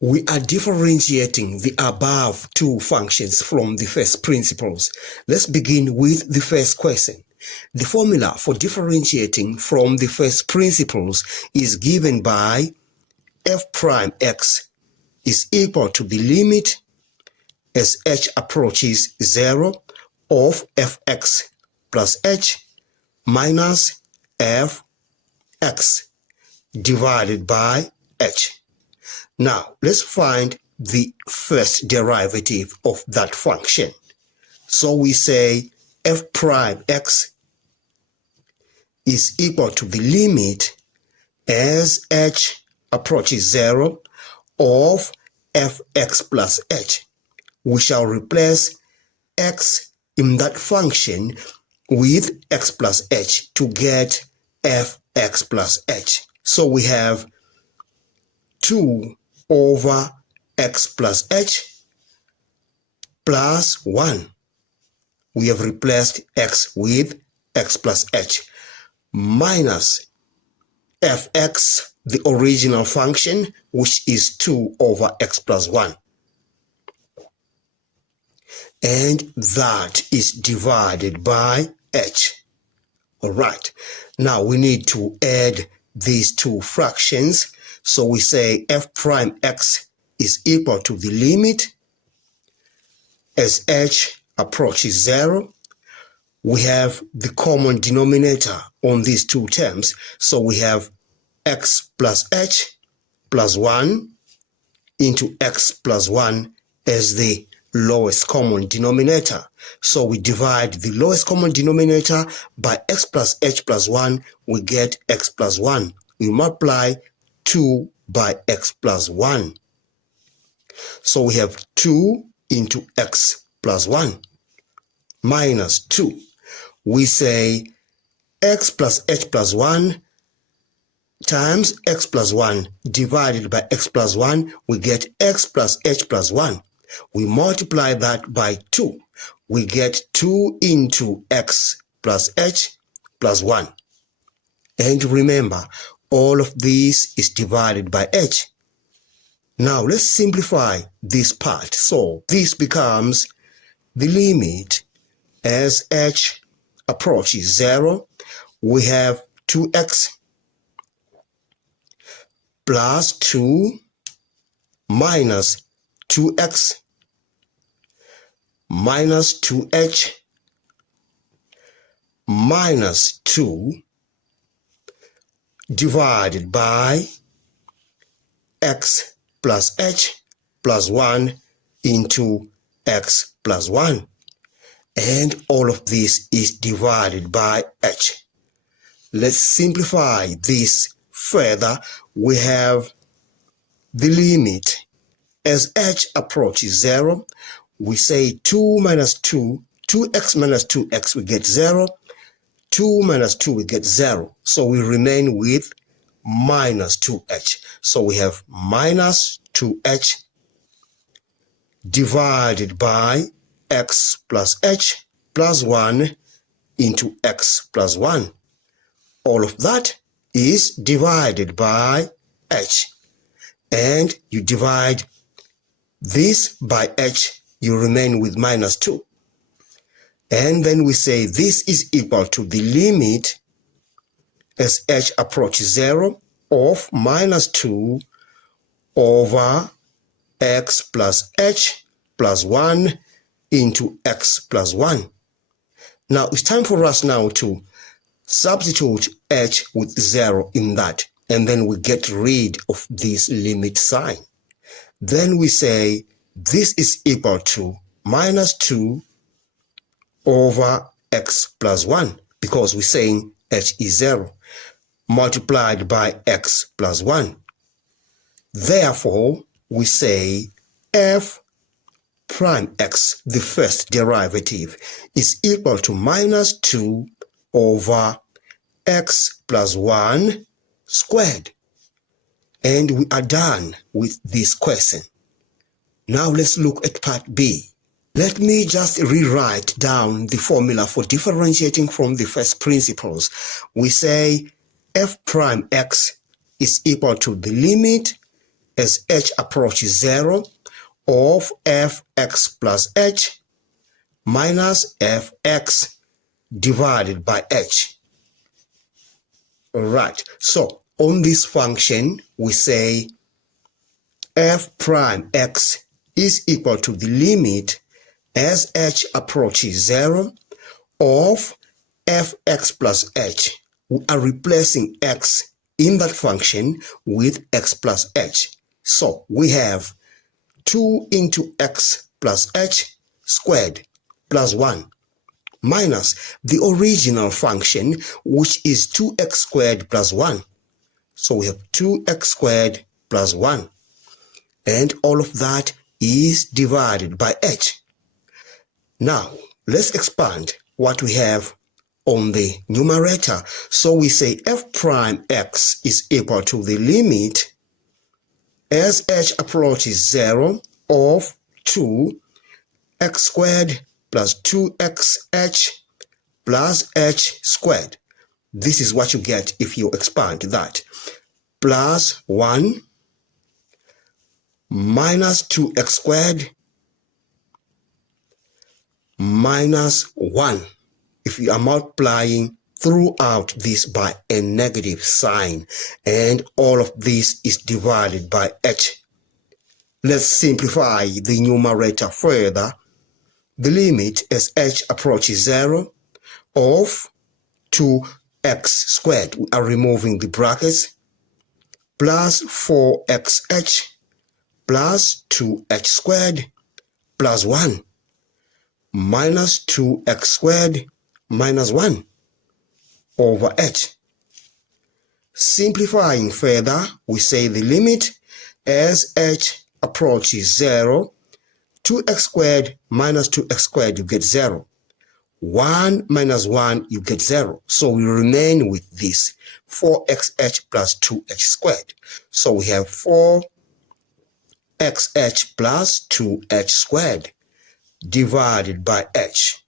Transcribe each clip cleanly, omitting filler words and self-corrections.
We are differentiating the above two functions from the first principles. Let's begin with the first question. The formula for differentiating from the first principles is given by f prime x is equal to the limit as h approaches 0 of fx plus h minus fx divided by h. Now, let's find the first derivative of that function. So we say f prime x is equal to the limit as h approaches 0 of fx plus h. We shall replace x in that function with x plus h to get fx plus h. So we have 2 over x plus h plus 1. We have replaced x with x plus h minus fx, the original function, which is 2 over x plus 1. And that is divided by h. All right. Now we need to add these two fractions. So we say f prime x is equal to the limit as h approaches 0. We have the common denominator on these two terms. So we have x plus h plus 1 into x plus 1 as the lowest common denominator. So we divide the lowest common denominator by x plus h plus 1, we get x plus 1. We multiply 2 by x plus 1. So we have 2 into x plus 1 minus 2. We say x plus h plus 1 times x plus 1 divided by x plus 1, we get x plus h plus 1. We multiply that by 2. We get 2 into x plus h plus 1. And remember, all of this is divided by h. Now let's simplify this part. So this becomes the limit as h approaches 0. We have 2x plus 2 minus 2x minus 2h minus 2 divided by x plus h plus 1 into x plus 1. And all of this is divided by h. Let's simplify this further. We have the limit as h approaches 0. We say 2 minus 2, 2x minus 2x, we get 0. 2 minus 2, we get 0. So we remain with minus 2h. So we have minus 2h divided by x plus h plus 1 into x plus 1. All of that is divided by h. And you divide this by h, you remain with minus 2. And then we say this is equal to the limit as h approaches 0 of minus 2 over x plus h plus 1 into x plus 1. Now it's time for us now to substitute h with 0 in that, and then we get rid of this limit sign. Then we say this is equal to minus 2 over x plus 1, because we're saying h is 0, multiplied by x plus 1. Therefore, we say f prime x, the first derivative, is equal to minus 2 over x plus 1 squared. And we are done with this question. Now let's look at part B. Let me just rewrite down the formula for differentiating from the first principles. We say f prime x is equal to the limit as h approaches 0 of fx plus h minus fx divided by h. Alright, so on this function we say f prime x is equal to the limit as h approaches 0 of fx plus h. We are replacing x in that function with x plus h. So we have 2 into x plus h squared plus 1 minus the original function, which is 2x squared plus 1. So we have 2x squared plus 1. And all of that is divided by h. Now, let's expand what we have on the numerator. So we say f prime x is equal to the limit as h approaches 0 of 2x squared plus 2xh plus h squared. This is what you get if you expand that. Plus 1 minus 2x squared minus 1. If you are multiplying throughout this by a negative sign, and all of this is divided by h. Let's simplify the numerator further. The limit as h approaches 0 of 2x squared, we are removing the brackets, plus 4xh plus 2h squared plus 1 minus 2x squared minus 1 over h. Simplifying further, we say the limit as h approaches 0, 2x squared minus 2x squared, you get 0. 1 minus 1, you get 0. So we remain with this 4xh plus 2h squared. So we have 4xh plus 2h squared divided by h.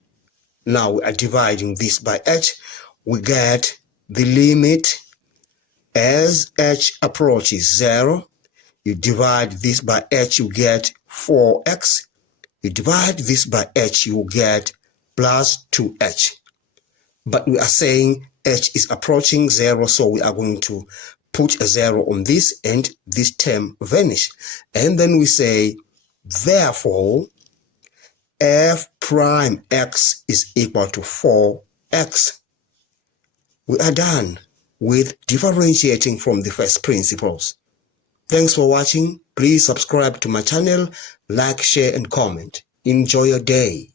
Now we are dividing this by h. We get the limit as h approaches 0. You divide this by h, you get 4x. You divide this by h, you get plus 2h. But we are saying h is approaching 0, so we are going to put a 0 on this and this term vanish. And then we say, therefore, f prime x is equal to 4x. We are done with differentiating from the first principles. Thanks for watching. Please subscribe to my channel, like, share, and comment. Enjoy your day.